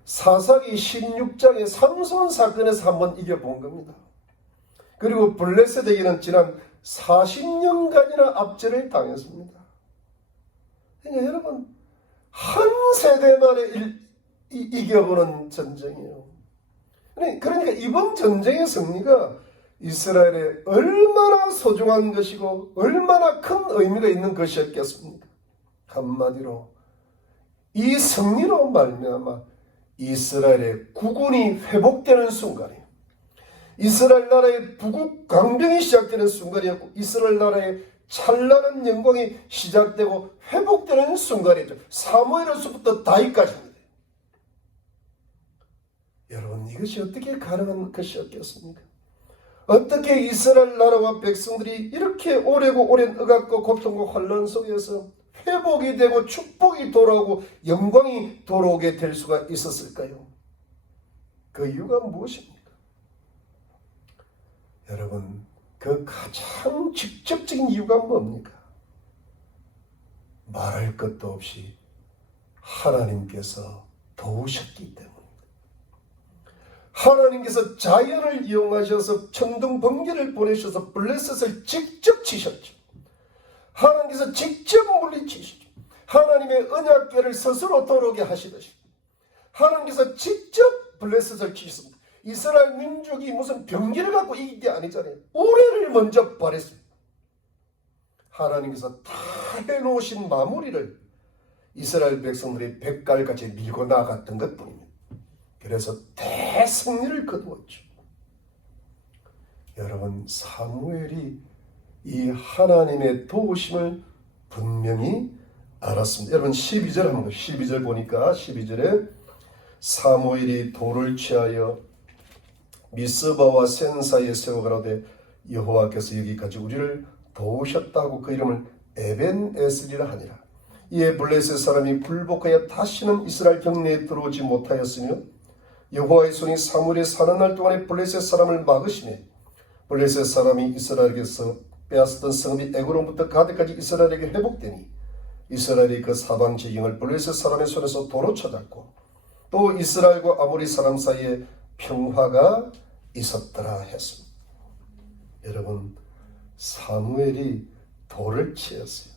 사사기 16장의 삼손 사건에서 한번 이겨본 겁니다. 그리고 블레셋에게는 지난 40년간이나 압제를 당했습니다. 그러니까 여러분, 한 세대 만에 이겨보는 전쟁이에요. 그러니까 이번 전쟁의 승리가 이스라엘에 얼마나 소중한 것이고 얼마나 큰 의미가 있는 것이었겠습니까? 한마디로 이 승리로 말미암아 이스라엘의 국운이 회복되는 순간이에요. 이스라엘 나라의 부국 강병이 시작되는 순간이었고 이스라엘 나라의 찬란한 영광이 시작되고 회복되는 순간이죠. 사무엘에서부터 다윗까지입니다. 여러분, 이것이 어떻게 가능한 것이었겠습니까? 어떻게 이스라엘 나라와 백성들이 이렇게 오래고 오랜 억압과 고통과 혼란 속에서 회복이 되고 축복이 돌아오고 영광이 돌아오게 될 수가 있었을까요? 그 이유가 무엇입니까? 여러분, 그 가장 직접적인 이유가 뭡니까? 말할 것도 없이 하나님께서 도우셨기 때문입니다. 하나님께서 자연을 이용하셔서 천둥 번개를 보내셔서 블레셋을 직접 치셨죠. 하나님께서 직접 물리치시죠. 하나님의 언약궤를 스스로 들어오게 하시듯이 하나님께서 직접 블레셋을 치셨습니다. 이스라엘 민족이 무슨 병기를 갖고 이긴 게 아니잖아요. 우레를 먼저 발했습니다. 하나님께서 다 해놓으신 마무리를 이스라엘 백성들이 뱃갈같이 밀고 나갔던 것뿐입니다. 그래서 대승리를 거두었죠. 여러분, 사무엘이 이 하나님의 도우심을 분명히 알았습니다. 여러분, 12절 한번 12절 보니까 12절에 사무엘이 돌을 취하여 미스바와 센 사이에 세워가라되 여호와께서 여기까지 우리를 도우셨다고 그 이름을 에벤에스리라 하니라. 이에 블레셋 사람이 굴복하여 다시는 이스라엘 경내에 들어오지 못하였으며 여호와의 손이 사무엘에 사는 날 동안에 블레셋 사람을 막으시며 블레셋 사람이 이스라엘에게서 빼앗았던 성읍이 에그론부터 가데까지 이스라엘에게 회복되니 이스라엘이 그 사방 지경을 블레셋 사람의 손에서 도로 찾았고 또 이스라엘과 아모리 사람 사이에 평화가 있었더라 했습니다. 여러분, 사무엘이 돌을 치었어요.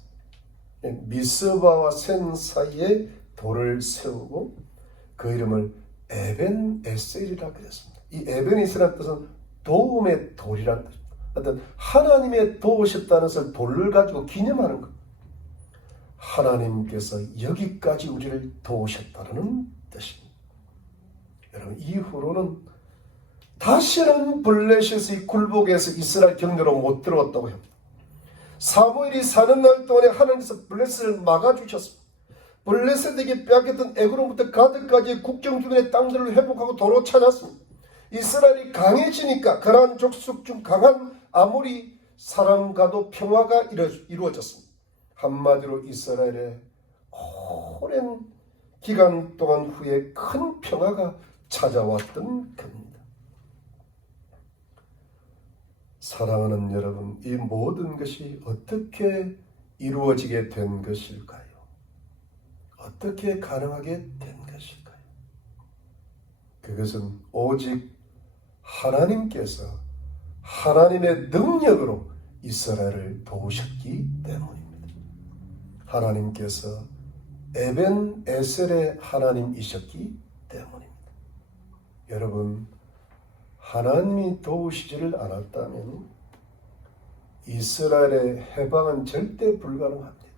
미스바와 센 사이에 돌을 세우고 그 이름을 에벤에셀이라 그랬습니다. 이 에벤에셀이라는 뜻은 도움의 돌이라는 뜻입니다. 어떤 하나님의 도우셨다는 것을 돌을 가지고 기념하는 것. 하나님께서 여기까지 우리를 도우셨다는 뜻입니다. 여러분, 이후로는 다시는 블레셋의 굴복에서 이스라엘 경내로 못 들어왔다고 합니다. 사무엘이 사는 날 동안에 하나님께서 블레셋을 막아주셨습니다. 블레셋에게 빼앗겼던 에그론부터 가드까지의 국경 주변의 땅들을 회복하고 도로 찾았습니다. 이스라엘이 강해지니까 가나안 족속 중 강한 아모리 사람과도 평화가 이루어졌습니다. 한마디로 이스라엘의 오랜 기간 동안 후에 큰 평화가 찾아왔던 겁니다. 사랑하는 여러분, 이 모든 것이 어떻게 이루어지게 된 것일까요? 어떻게 가능하게 된 것일까요? 그것은 오직 하나님께서 하나님의 능력으로 이스라엘을 도우셨기 때문입니다. 하나님께서 에벤 에셀의 하나님이셨기 때문입니다. 여러분, 하나님이 도우시지를 않았다면 이스라엘의 해방은 절대 불가능합니다.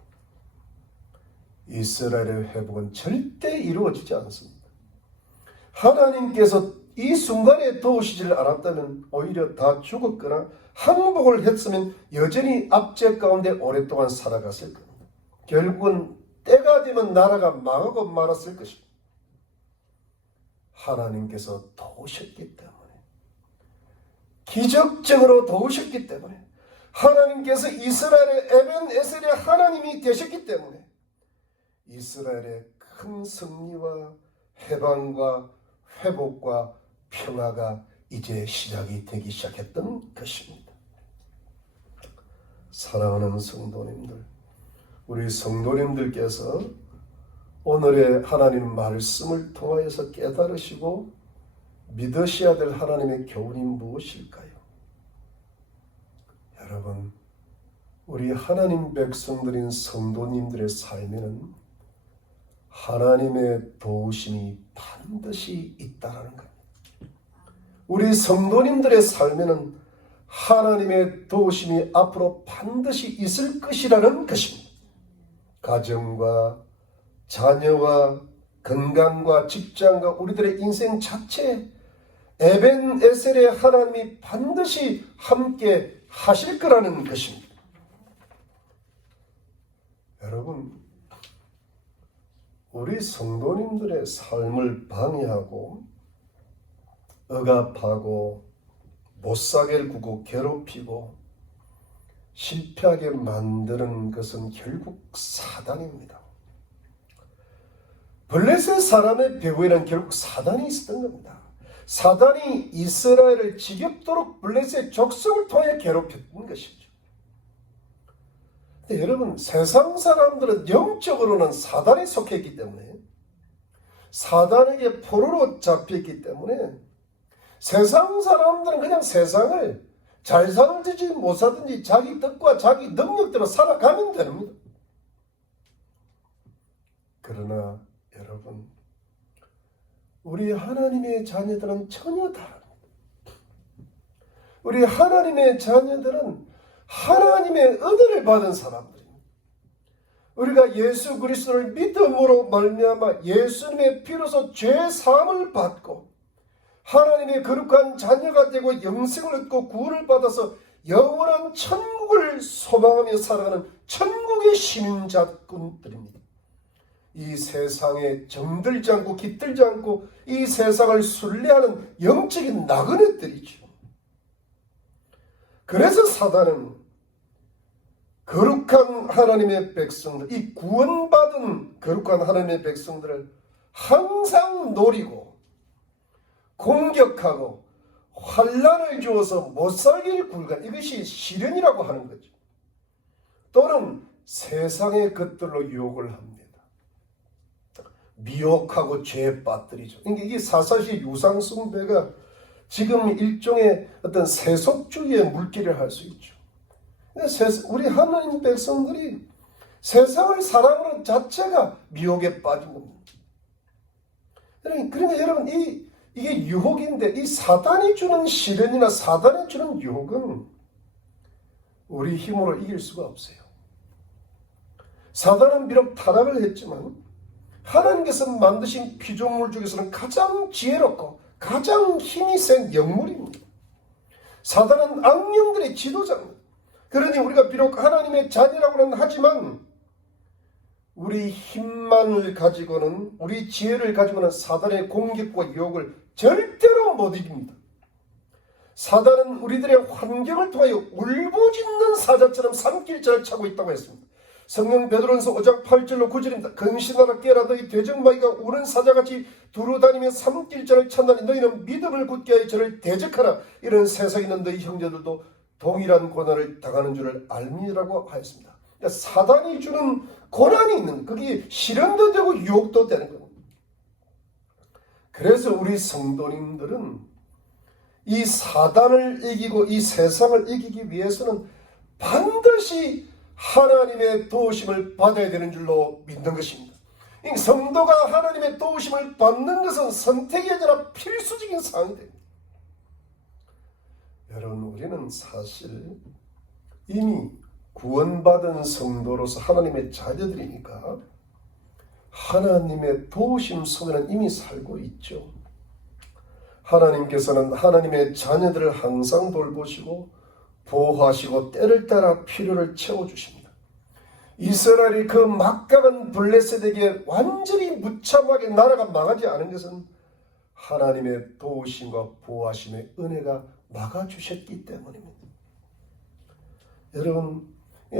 이스라엘의 회복은 절대 이루어지지 않습니다. 하나님께서 이 순간에 도우시지를 않았다면 오히려 다 죽었거나 항복을 했으면 여전히 압제 가운데 오랫동안 살아갔을 겁니다. 결국은 때가 되면 나라가 망하고 말았을 것입니다. 하나님께서 도우셨기 때문에, 기적적으로 도우셨기 때문에, 하나님께서 이스라엘의 에벤 에셀의 하나님이 되셨기 때문에 이스라엘의 큰 승리와 해방과 회복과 평화가 이제 시작이 되기 시작했던 것입니다. 사랑하는 성도님들, 우리 성도님들께서 오늘의 하나님 말씀을 통하여서 깨달으시고 믿으셔야 될 하나님의 교훈이 무엇일까요? 여러분, 우리 하나님 백성들인 성도님들의 삶에는 하나님의 도우심이 반드시 있다라는 겁니다. 우리 성도님들의 삶에는 하나님의 도우심이 앞으로 반드시 있을 것이라는 것입니다. 가정과 자녀와 건강과 직장과 우리들의 인생 자체에 에벤 에셀의 하나님이 반드시 함께 하실 거라는 것입니다. 여러분, 우리 성도님들의 삶을 방해하고 억압하고 못살게 구고 괴롭히고 실패하게 만드는 것은 결국 사단입니다. 블레셋 사람의 배후에는 결국 사단이 있었던 겁니다. 사단이 이스라엘을 지겹도록 블레셋 족속을 통해 괴롭혔던 것이죠. 근데 여러분, 세상 사람들은 영적으로는 사단에 속했기 때문에, 사단에게 포로로 잡혔기 때문에 세상 사람들은 그냥 세상을 잘 살든지 못 살든지 자기 뜻과 자기 능력대로 살아가면 됩니다. 그러나 여러분, 우리 하나님의 자녀들은 전혀 다릅니다. 우리 하나님의 자녀들은 하나님의 은혜를 받은 사람들입니다. 우리가 예수 그리스도를 믿음으로 말미암아 예수님의 피로서 죄 사함을 받고 하나님의 거룩한 자녀가 되고 영생을 얻고 구원을 받아서 영원한 천국을 소망하며 살아가는 천국의 시민자분들입니다. 이 세상에 정들지 않고 깃들지 않고 이 세상을 순례하는 영적인 나그네들이죠. 그래서 사단은 거룩한 하나님의 백성들, 이 구원받은 거룩한 하나님의 백성들을 항상 노리고 공격하고 환난을 주어서 못살기를 굴간, 이것이 시련이라고 하는 거죠. 또는 세상의 것들로 유혹을 합니다. 미혹하고 죄에 빠뜨리죠. 그러니까 이게 사사시 유상숭배가 지금 일종의 어떤 세속주의의 물길을 할 수 있죠. 우리 하나님 백성들이 세상을 사랑하는 자체가 미혹에 빠진 겁니다. 그러니까 여러분, 이게 유혹인데, 이 사단이 주는 시련이나 사단이 주는 유혹은 우리 힘으로 이길 수가 없어요. 사단은 비록 타락을 했지만 하나님께서 만드신 피조물 중에서는 가장 지혜롭고 가장 힘이 센 영물입니다. 사단은 악령들의 지도자입니다. 그러니 우리가 비록 하나님의 자녀라고는 하지만 우리 힘만을 가지고는, 우리 지혜를 가지고는 사단의 공격과 유혹을 절대로 못 이깁니다. 사단은 우리들의 환경을 통하여 울부짖는 사자처럼 산길자를 차고 있다고 했습니다. 성령 베드로전서 5장 8절로 9절입니다. 근신하라 깨라, 너희 대적마귀가 우는 사자같이 두루다니며 산길자를 찾나니 너희는 믿음을 굳게 하여 저를 대적하라. 이런 세상에 있는 너희 형제들도 동일한 고난을 당하는 줄을 알미라고 하였습니다. 그러니까 사단이 주는 고난이 있는, 그게 실현도 되고 유혹도 되는 겁니다. 그래서 우리 성도님들은 이 사단을 이기고 이 세상을 이기기 위해서는 반드시 하나님의 도우심을 받아야 되는 줄로 믿는 것입니다. 성도가 하나님의 도우심을 받는 것은 선택이 아니라 필수적인 사항이 됩니다. 여러분, 우리는 사실 이미 구원받은 성도로서 하나님의 자녀들이니까 하나님의 도우심 속에는 이미 살고 있죠. 하나님께서는 하나님의 자녀들을 항상 돌보시고 보호하시고 때를 따라 필요를 채워주십니다. 이스라엘이 그 막강한 블레셋에게 완전히 무참하게 나라가 망하지 않은 것은 하나님의 도우심과 보호하심의 은혜가 막아주셨기 때문입니다. 여러분,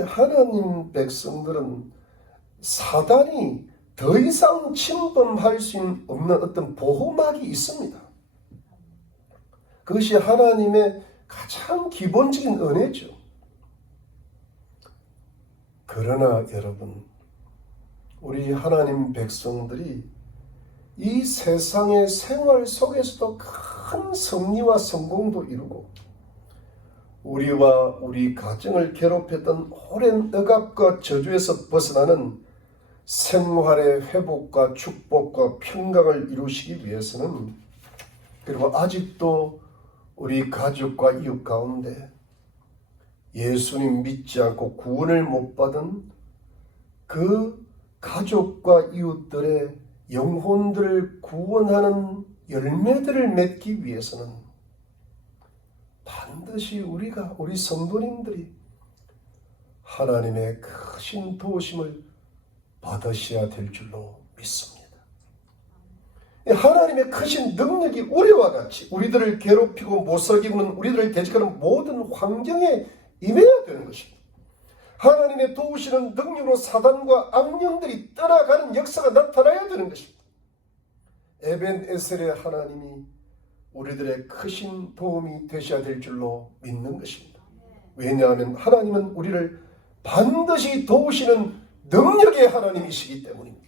하나님 백성들은 사단이 더 이상 침범할 수 없는 어떤 보호막이 있습니다. 그것이 하나님의 가장 기본적인 은혜죠. 그러나 여러분, 우리 하나님 백성들이 이 세상의 생활 속에서도 큰 승리와 성공도 이루고 우리와 우리 가정을 괴롭혔던 오랜 억압과 저주에서 벗어나는 생활의 회복과 축복과 평강을 이루시기 위해서는, 그리고 아직도 우리 가족과 이웃 가운데 예수님 믿지 않고 구원을 못 받은 그 가족과 이웃들의 영혼들을 구원하는 열매들을 맺기 위해서는 반드시 우리 성도님들이 하나님의 크신 도우심을 받으셔야 될 줄로 믿습니다. 하나님의 크신 능력이 우리와 같이 우리들을 괴롭히고 못살게 구는 우리들을 대적하는 모든 환경에 임해야 되는 것입니다. 하나님의 도우시는 능력으로 사단과 악령들이 떠나가는 역사가 나타나야 되는 것입니다. 에벤에셀의 하나님이 우리들의 크신 도움이 되셔야 될 줄로 믿는 것입니다. 왜냐하면 하나님은 우리를 반드시 도우시는 능력의 하나님이시기 때문입니다.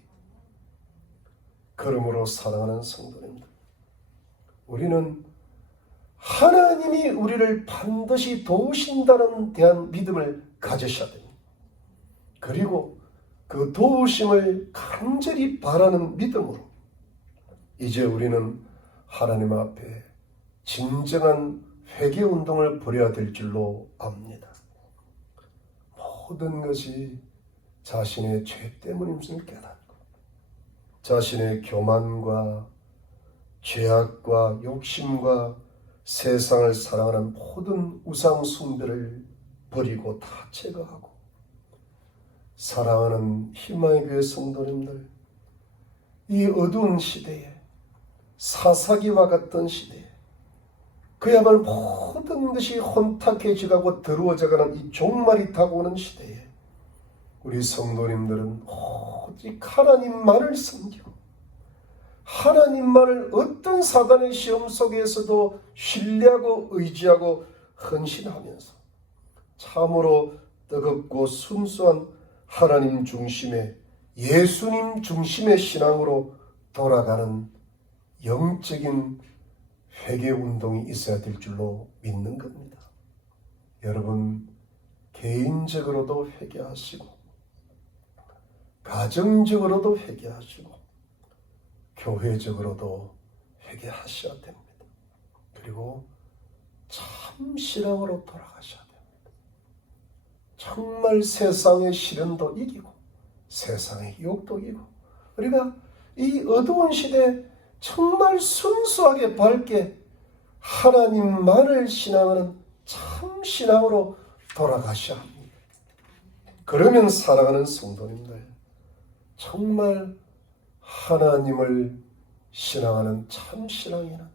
그러므로 사랑하는 성도님들, 우리는 하나님이 우리를 반드시 도우신다는 대한 믿음을 가지셔야 됩니다. 그리고 그 도우심을 간절히 바라는 믿음으로 이제 우리는 하나님 앞에 진정한 회개운동을 벌여야 될 줄로 압니다. 모든 것이 자신의 죄 때문임을 깨닫고 자신의 교만과 죄악과 욕심과 세상을 사랑하는 모든 우상 숭배를 버리고 다 제거하고, 사랑하는 희망의 교회 성도님들, 이 어두운 시대에, 사사기와 같은 시대에, 그야말로 모든 것이 혼탁해지고 더러워져가는 이 종말이 다가오는 시대에 우리 성도님들은 오직 하나님만을 섬기고 하나님만을 어떤 사단의 시험 속에서도 신뢰하고 의지하고 헌신하면서 참으로 뜨겁고 순수한 하나님 중심의, 예수님 중심의 신앙으로 돌아가는 영적인 회개운동이 있어야 될 줄로 믿는 겁니다. 여러분, 개인적으로도 회개하시고 가정적으로도 회개하시고 교회적으로도 회개하셔야 됩니다. 그리고 참 신앙으로 돌아가셔야 됩니다. 정말 세상의 시련도 이기고 세상의 유혹도 이기고 우리가 이 어두운 시대에 정말 순수하게 밝게 하나님만을 신앙하는 참 신앙으로 돌아가셔야 합니다. 그러면 살아가는 성도님들 정말 하나님을 신앙하는 참 신앙이는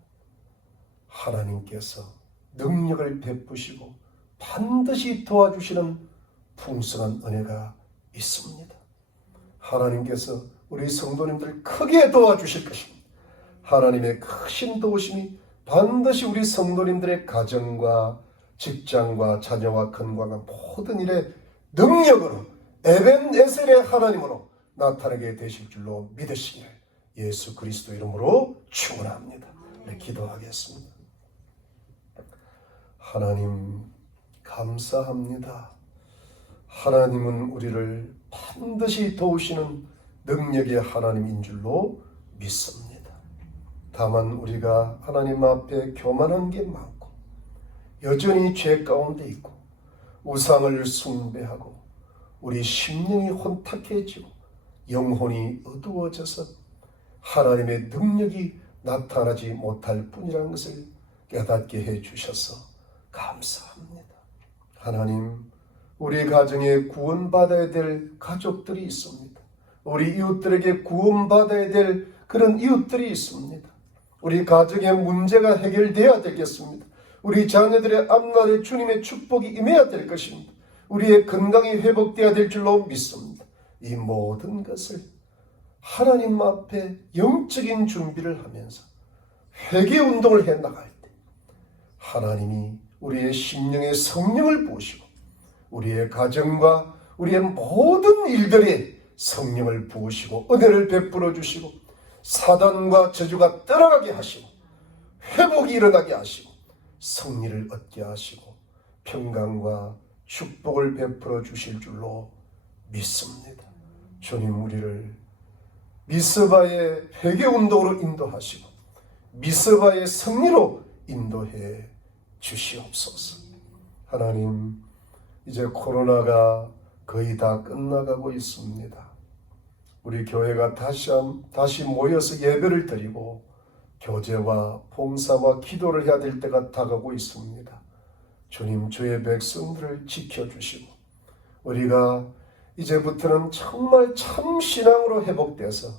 하나님께서 능력을 베푸시고 반드시 도와주시는 풍성한 은혜가 있습니다. 하나님께서 우리 성도님들 크게 도와주실 것입니다. 하나님의 크신 도우심이 반드시 우리 성도님들의 가정과 직장과 자녀와 건강한 모든 일에 능력으로 에벤에셀의 하나님으로 나타나게 되실 줄로 믿으시기를 예수 그리스도 이름으로 축원합니다. 네, 기도하겠습니다. 하나님 감사합니다. 하나님은 우리를 반드시 도우시는 능력의 하나님인 줄로 믿습니다. 다만 우리가 하나님 앞에 교만한 게 많고 여전히 죄 가운데 있고 우상을 숭배하고 우리 심령이 혼탁해지고 영혼이 어두워져서 하나님의 능력이 나타나지 못할 뿐이라는 것을 깨닫게 해주셔서 감사합니다. 하나님, 우리 가정에 구원받아야 될 가족들이 있습니다. 우리 이웃들에게 구원받아야 될 그런 이웃들이 있습니다. 우리 가정의 문제가 해결되어야 되겠습니다. 우리 자녀들의 앞날에 주님의 축복이 임해야 될 것입니다. 우리의 건강이 회복되어야 될 줄로 믿습니다. 이 모든 것을 하나님 앞에 영적인 준비를 하면서 회개 운동을 해나갈 때 하나님이 우리의 심령에 성령을 부으시고 우리의 가정과 우리의 모든 일들에 성령을 부으시고 은혜를 베풀어 주시고 사단과 저주가 떠나가게 하시고 회복이 일어나게 하시고 승리를 얻게 하시고 평강과 축복을 베풀어 주실 줄로 믿습니다. 주님, 우리를 미스바의 회개운동으로 인도하시고 미스바의 승리로 인도해 주시옵소서. 하나님, 이제 코로나가 거의 다 끝나가고 있습니다. 우리 교회가 다시 모여서 예배를 드리고 교제와 봉사와 기도를 해야 될 때가 다가오고 있습니다. 주님, 주의 백성들을 지켜주시고 우리가 이제부터는 정말 참 신앙으로 회복돼서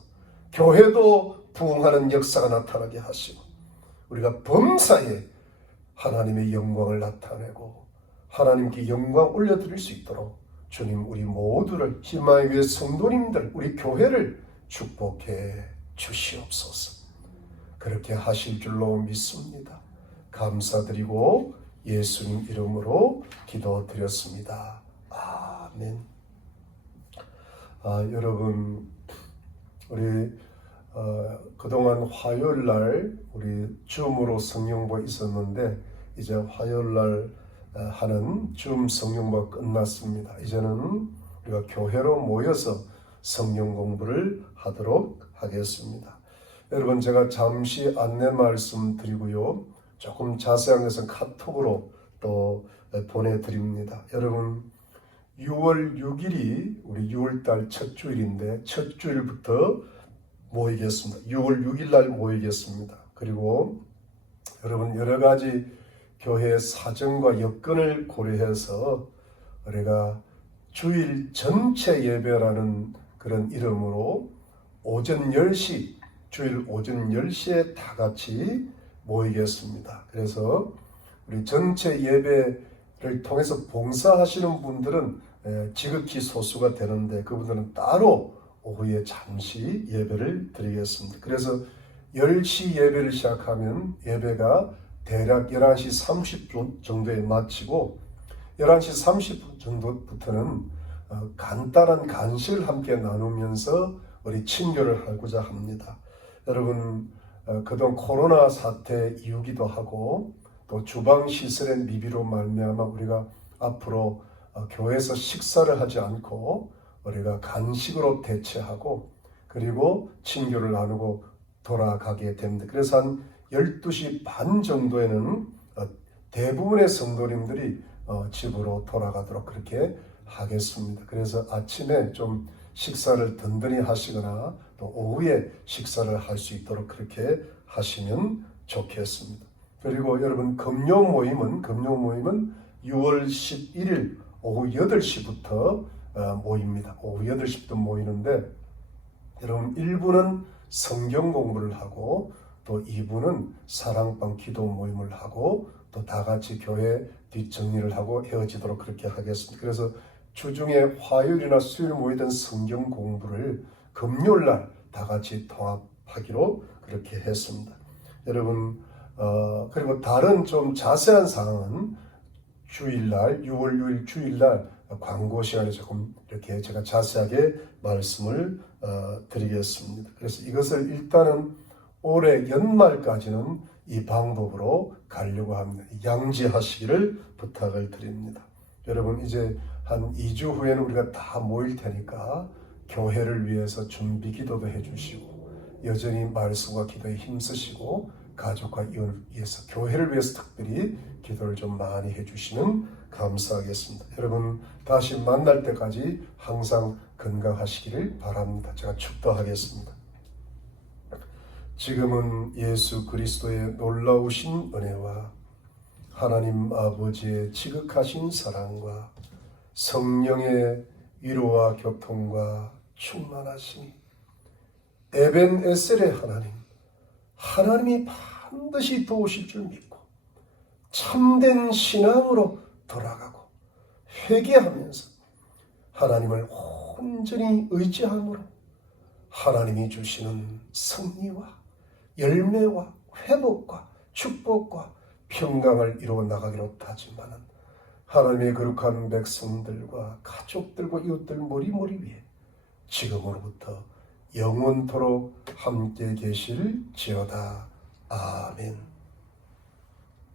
교회도 부흥하는 역사가 나타나게 하시고 우리가 범사에 하나님의 영광을 나타내고 하나님께 영광 올려드릴 수 있도록 주님, 우리 모두를 희망의 교회 성도님들, 우리 교회를 축복해 주시옵소서. 그렇게 하실 줄로 믿습니다. 감사드리고 예수님 이름으로 기도드렸습니다. 아멘. 여러분, 우리 그동안 화요일날 우리 줌으로 성령부 있었는데 이제 화요일날 하는 줌 성령부 끝났습니다. 이제는 우리가 교회로 모여서 성령 공부를 하도록 하겠습니다. 여러분, 제가 잠시 안내 말씀 드리고요. 조금 자세한 것은 카톡으로 또 보내드립니다. 여러분, 6월 6일이 우리 6월달 첫 주일인데 첫 주일부터 모이겠습니다. 6월 6일 날 모이겠습니다. 그리고 여러분, 여러 가지 교회 사정과 여건을 고려해서 우리가 주일 전체 예배라는 그런 이름으로 오전 10시, 주일 오전 10시에 다 같이 모이겠습니다. 그래서 우리 전체 예배를 통해서 봉사하시는 분들은 지극히 소수가 되는데 그분들은 따로 오후에 잠시 예배를 드리겠습니다. 그래서 10시 예배를 시작하면 예배가 대략 11시 30분 정도에 마치고 11시 30분 정도부터는 간단한 간식을 함께 나누면서 우리 친교를 하고자 합니다. 여러분, 그동안 코로나 사태 이유기도 하고 또 주방 시설의 미비로 말미암아 우리가 앞으로 교회에서 식사를 하지 않고 우리가 간식으로 대체하고 그리고 친교를 나누고 돌아가게 됩니다. 그래서 한 12시 반 정도에는 대부분의 성도님들이 집으로 돌아가도록 그렇게 하겠습니다. 그래서 아침에 좀 식사를 든든히 하시거나 또 오후에 식사를 할 수 있도록 그렇게 하시면 좋겠습니다. 그리고 여러분 금요 모임은 6월 11일 오후 8시부터 모입니다. 오후 8시부터 모이는데 여러분 1부는 성경 공부를 하고 또 2부는 사랑방 기도 모임을 하고 또 다 같이 교회 뒷정리를 하고 헤어지도록 그렇게 하겠습니다. 그래서 주중에 화요일이나 수요일 모이던 성경 공부를 금요일 날 다 같이 통합하기로 그렇게 했습니다. 여러분 그리고 다른 좀 자세한 사항은 주일날 6월 6일 주일날 광고 시간에 조금 이렇게 제가 자세하게 말씀을 드리겠습니다. 그래서 이것을 일단은 올해 연말까지는 이 방법으로 가려고 합니다. 양지하시기를 부탁을 드립니다. 여러분 이제 한 2주 후에는 우리가 다 모일 테니까 교회를 위해서 준비 기도도 해주시고 여전히 말씀과 기도에 힘쓰시고 가족과 이웃을 위해서 교회를 위해서 특별히 기도를 좀 많이 해주시면 감사하겠습니다. 여러분 다시 만날 때까지 항상 건강하시기를 바랍니다. 제가 축도하겠습니다. 지금은 예수 그리스도의 놀라우신 은혜와 하나님 아버지의 지극하신 사랑과 성령의 위로와 교통과 충만하심이 에벤에셀의 하나님이 반드시 도우실 줄 믿고 참된 신앙으로 돌아가고 회개하면서 하나님을 온전히 의지함으로 하나님이 주시는 승리와 열매와 회복과 축복과 평강을 이루어 나가기로 다짐하는 하나님의 거룩한 백성들과 가족들과 이웃들 머리머리 위에 지금으로부터 영원토록 함께 계실지어다. 아멘.